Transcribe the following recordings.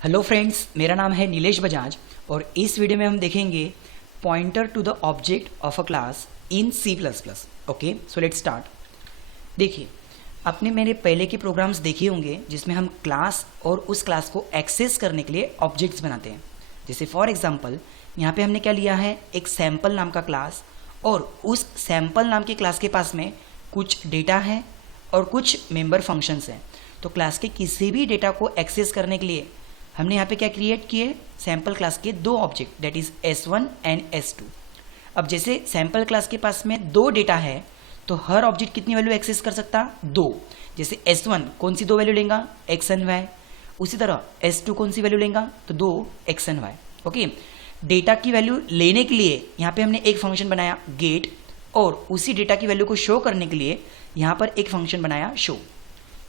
Hello friends, मेरा नाम है नीलेश बजाज और इस वीडियो में हम देखेंगे pointer to the object of a class in C plus plus. Okay, so let's start. देखिए, आपने मेरे पहले के प्रोग्राम्स देखे होंगे जिसमें हम क्लास और उस क्लास को एक्सेस करने के लिए ऑब्जेक्ट्स बनाते हैं। जैसे फॉर एग्जांपल यहाँ पे हमने क्या लिया है, एक सैम्पल नाम का क्लास, और उस सैम्पल नाम के क्लास के पास में कुछ डेटा है और कुछ मेंबर फंक्शंस हैं। तो क्लास के किसी भी डेटा को एक्सेस करने के लिए हमने यहाँ पे क्या क्रिएट किए, सैम्पल क्लास के दो object, that is S1 and S2। अब जैसे सैम्पल क्लास के पास में दो डेटा है तो हर ऑब्जेक्ट कितनी वैल्यू एक्सेस कर सकता, दो। जैसे S1 कौन सी दो वैल्यू लेगा, x एंड y। उसी तरह S2 कौन सी वैल्यू लेगा, तो दो x and y। Okay, data की वैल्यू लेने के लिए यहाँ पे हमने एक फंक्शन बनाया गेट, और उसी डेटा की वैल्यू को शो करने के लिए यहाँ पर एक फंक्शन बनाया शो,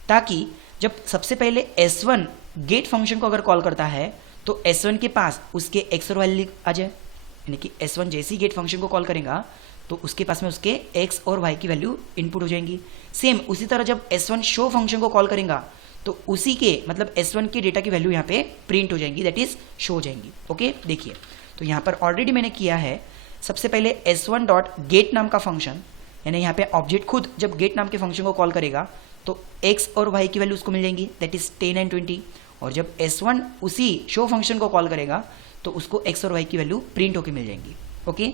ताकि जब सबसे पहले S1 गेट फंक्शन को अगर कॉल करता है तो S1 के पास उसके x और y आ जाए, यानी कि S1 जैसे ही गेट फंक्शन को कॉल करेगा तो उसके पास में उसके x और y की वैल्यू इनपुट हो जाएंगी। सेम उसी तरह जब S1 शो फंक्शन को कॉल करेगा तो उसी के मतलब S1 के डेटा की वैल्यू यहाँ पे प्रिंट हो जाएंगी, दैट इज शो हो जाएंगी। ओके, देखिए तो यहाँ पर ऑलरेडी मैंने किया है। सबसे पहले S1 डॉट गेट नाम का फंक्शन, यानी यहाँ पे ऑब्जेक्ट खुद जब गेट नाम के फंक्शन को कॉल करेगा तो x और y की वैल्यू उसको मिल जाएंगी, दैट इज 10 एंड 20। और जब S1 उसी शो फंक्शन को कॉल करेगा तो उसको x और y की वैल्यू प्रिंट होकर मिल जाएंगी। ओके,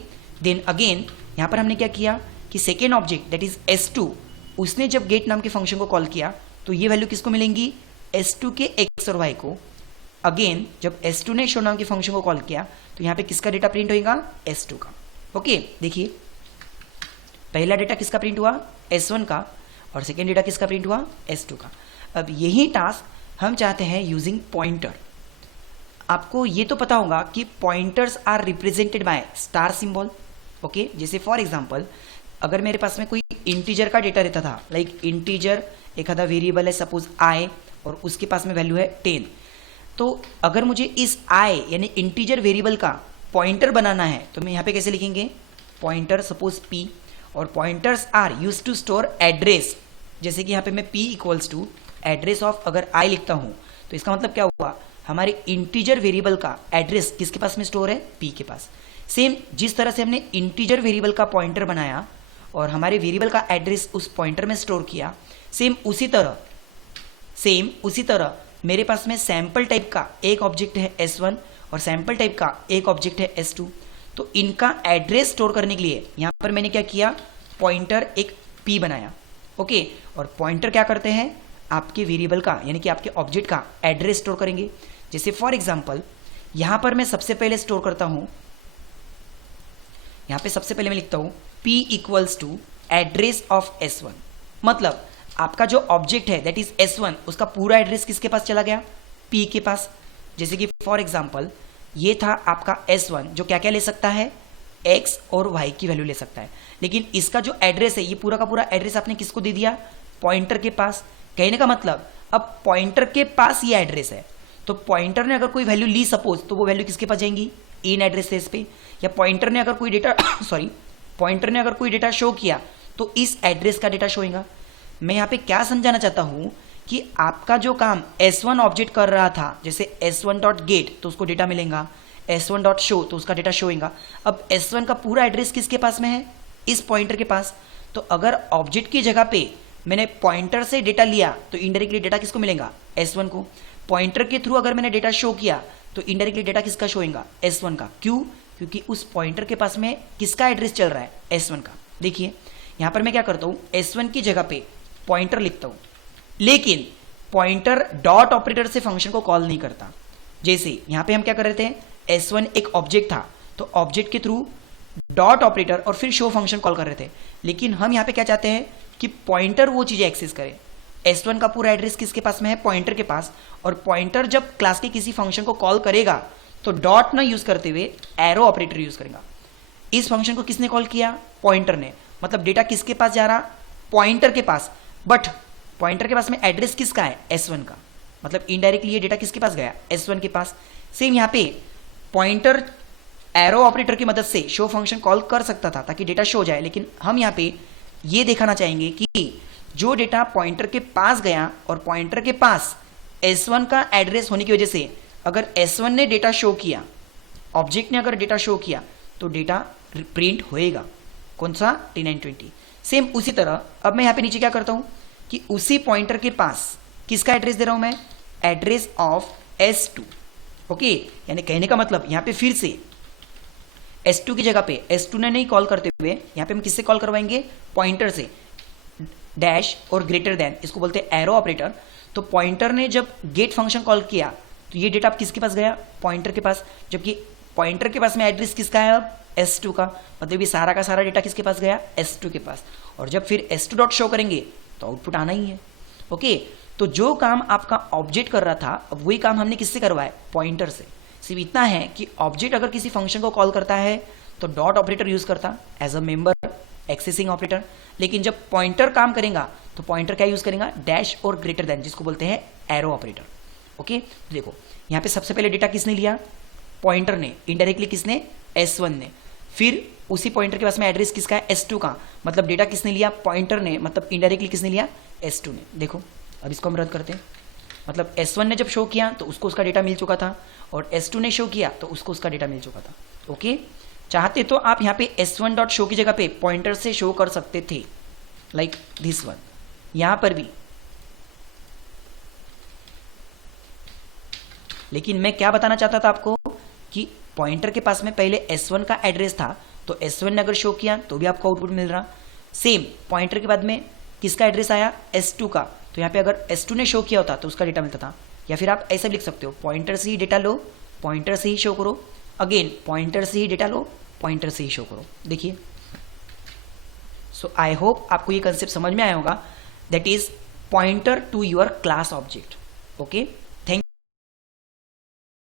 देन अगेन यहाँ पर हमने क्या किया कि second object that is S2, उसने जब गेट नाम के फंक्शन को कॉल किया तो ये वैल्यू किसको मिलेंगी, S2 के x और y को। अगेन जब S2 ने शो नाम के फंक्शन को कॉल किया तो यहाँ पे किसका डेटा प्रिंट होगा, S2 का। ओके, देखिए पहला डेटा किसका प्रिंट हुआ, S1 का, और सेकेंड डेटा किसका प्रिंट हुआ, S2 का। अब यही टास्क हम चाहते हैं यूजिंग पॉइंटर। आपको ये तो पता होगा कि pointers are represented by star symbol. Okay, जैसे फॉर एग्जांपल अगर मेरे पास में कोई इंटीजर का डेटा रहता था, लाइक इंटीजर एक आधा वेरिएबल है सपोज i, और उसके पास में वैल्यू है 10, तो अगर मुझे इस i यानी इंटीजर वेरिएबल का पॉइंटर बनाना है तो मैं यहाँ पे कैसे लिखेंगे, पॉइंटर सपोज p, और pointers are used to store address. जैसे कि यहाँ पे मैं p equals to address of अगर i लिखता हूँ तो इसका मतलब क्या हुआ, हमारे इंटीजर वेरिएबल का एड्रेस किसके पास में स्टोर है, p के पास। सेम जिस तरह से हमने इंटीजर वेरिएबल का पॉइंटर बनाया और हमारे वेरिएबल का एड्रेस उस पॉइंटर में स्टोर किया, सेम उसी तरह मेरे पास में सैम्पल टाइप का एक ऑब्जेक्ट है S1 और सैम्पल टाइप का एक ऑब्जेक्ट है S2। तो इनका एड्रेस स्टोर करने के लिए यहाँ पर मैंने क्या किया, पॉइंटर एक p बनाया। ओके, और पॉइंटर क्या करते हैं, आपके वेरिएबल का यानी कि आपके ऑब्जेक्ट का एड्रेस स्टोर करेंगे। जैसे फॉर एग्जांपल यहाँ पर मैं सबसे पहले स्टोर करता हूँ, यहाँ पे सबसे पहले मैं लिखता हूँ p equals to address of S1। मतलब आपका जो ऑब्जेक्ट है दैट इज S1, उसका पूरा एड्रेस किसके पास चला गया, p के पास। जैसे कि फॉर एग्जांपल ये था आपका S1 जो क्या क्या ले सकता है, x और y की वैल्यू ले सकता है, लेकिन इसका जो एड्रेस है ये पूरा का पूरा एड्रेस आपने किसको दे दिया, पॉइंटर के पास। कहने का मतलब अब पॉइंटर के पास ये एड्रेस है, तो पॉइंटर ने अगर कोई वैल्यू ली सपोज तो वो वैल्यू किसके पास जाएंगी, इन एड्रेस स्पेस पे। या पॉइंटर ने अगर कोई डेटा पॉइंटर ने अगर कोई डेटा शो किया तो इस एड्रेस का डेटा शो होगा। मैं यहाँ पे क्या समझाना चाहता हूँ कि आपका जो काम S1 ऑब्जेक्ट कर रहा था, जैसे S1 डॉट गेट तो उसको डेटा मिलेगा, S1 डॉट शो तो उसका डेटा शो होगा। अब S1 का पूरा एड्रेस किसके पास में है, इस पॉइंटर के पास। तो अगर ऑब्जेक्ट की जगह पे मैंने पॉइंटर से डेटा लिया तो इनडायरेक्टली डेटा किसको मिलेगा, S1 को। पॉइंटर के थ्रू अगर मैंने डेटा शो किया तो इनडायरेक्टली डेटा किसका शो होगा, S1 का। क्यों, क्योंकि उस पॉइंटर के पास में किसका एड्रेस चल रहा है, S1 का। देखिए यहाँ पर मैं क्या करता हूँ, S1 की जगह पे पॉइंटर लिखता हूँ, लेकिन पॉइंटर डॉट ऑपरेटर से फंक्शन को कॉल नहीं करता। जैसे यहाँ पे हम क्या कर रहे थे, S1 एक ऑब्जेक्ट था तो ऑब्जेक्ट के थ्रू डॉट ऑपरेटर और फिर शो फंक्शन कॉल कर रहे थे, लेकिन हम यहाँ पे क्या चाहते हैं कि पॉइंटर वो चीजें एक्सेस करे। S1 का पूरा एड्रेस किसके पास में है, पॉइंटर के पास, और पॉइंटर जब क्लास के किसी फंक्शन को कॉल करेगा तो डॉट ना यूज करते हुए एरो ऑपरेटर यूज करेगा। इस फंक्शन को किसने कॉल किया, पॉइंटर ने। मतलब डेटा किसके पास जा रहा, पॉइंटर के पास, बट पॉइंटर के पास में एड्रेस किसका है, S1 का। मतलब इनडायरेक्टली ये डेटा किसके पास गया, S1 के पास। सेम यहाँ पे पॉइंटर एरो ऑपरेटर की मदद से शो फंक्शन कॉल कर सकता था ताकि डेटा शो जाए, लेकिन हम यहाँ पे ये दिखाना चाहेंगे कि जो डेटा पॉइंटर के पास गया और पॉइंटर के पास S1 का एड्रेस होने की वजह से अगर S1 ने डेटा शो किया, ऑब्जेक्ट ने अगर डेटा शो किया तो डेटा प्रिंट होएगा, कौन सा 3920। सेम उसी तरह अब मैं यहाँ पे नीचे क्या करता हूँ कि उसी पॉइंटर के पास किसका एड्रेस दे रहा हूँ मैं, एड्रेस ऑफ S2। ओके, यानी कहने का मतलब यहाँ पे फिर से S2 की जगह पे S2 ने नहीं कॉल करते हुए यहाँ पे हम किससे कॉल करवाएंगे, पॉइंटर से, डैश और ग्रेटर देन, इसको बोलते हैं एरो ऑपरेटर। तो पॉइंटर ने जब गेट फंक्शन कॉल किया तो ये डेटा अब किसके पास गया, पॉइंटर के पास, जबकि पॉइंटर के पास में एड्रेस किसका है अब, S2 का, मतलब ये सारा का सारा डेटा किसके पास गया, S2 के पास। और जब फिर S2 डॉट शो करेंगे तो आउटपुट आना ही है। ओके, तो जो काम आपका ऑब्जेक्ट कर रहा था अब वही काम हमने किससे करवाया, पॉइंटर से। सिर्फ इतना है कि ऑब्जेक्ट अगर किसी फंक्शन को कॉल करता है तो डॉट ऑपरेटर यूज करता as a member accessing operator, लेकिन जब पॉइंटर काम करेगा तो पॉइंटर क्या यूज करेगा, डैश और ग्रेटर देन, जिसको बोलते हैं एरो ऑपरेटर। ओके, तो देखो यहाँ पे सबसे पहले डेटा किसने लिया, पॉइंटर ने, इनडायरेक्टली किसने, S1 ने। फिर उसी पॉइंटर के पास में एड्रेस किसका है, S2 का, मतलब डेटा किसने लिया, पॉइंटर ने, मतलब इनडायरेक्टली किसने लिया, S2 ने। देखो अब इसको हम रद्द करते हैं, मतलब S1 ने जब शो किया तो उसको उसका डेटा मिल चुका था, और S2 ने शो किया तो उसको उसका डेटा मिल चुका था। ओके, चाहते तो आप यहाँ पे S1 डॉट शो की जगह पे पॉइंटर से शो कर सकते थे, लाइक दिस वन, यहां पर भी। लेकिन मैं क्या बताना चाहता था आपको कि पॉइंटर के पास में पहले S1 का एड्रेस था, तो S1 ने अगर शो किया तो भी आपको आउटपुट मिल रहा। सेम पॉइंटर के बाद में किसका एड्रेस आया, S2 का, तो यहाँ पे अगर S2 ने शो किया होता तो उसका डेटा मिलता था। या फिर आप ऐसा लिख सकते हो, पॉइंटर से ही डेटा लो, पॉइंटर से ही शो करो, अगेन पॉइंटर से ही डेटा लो, पॉइंटर से ही शो करो। देखिए, सो आई होप आपको ये कंसेप्ट समझ में आया होगा, that is pointer to your class object. Okay.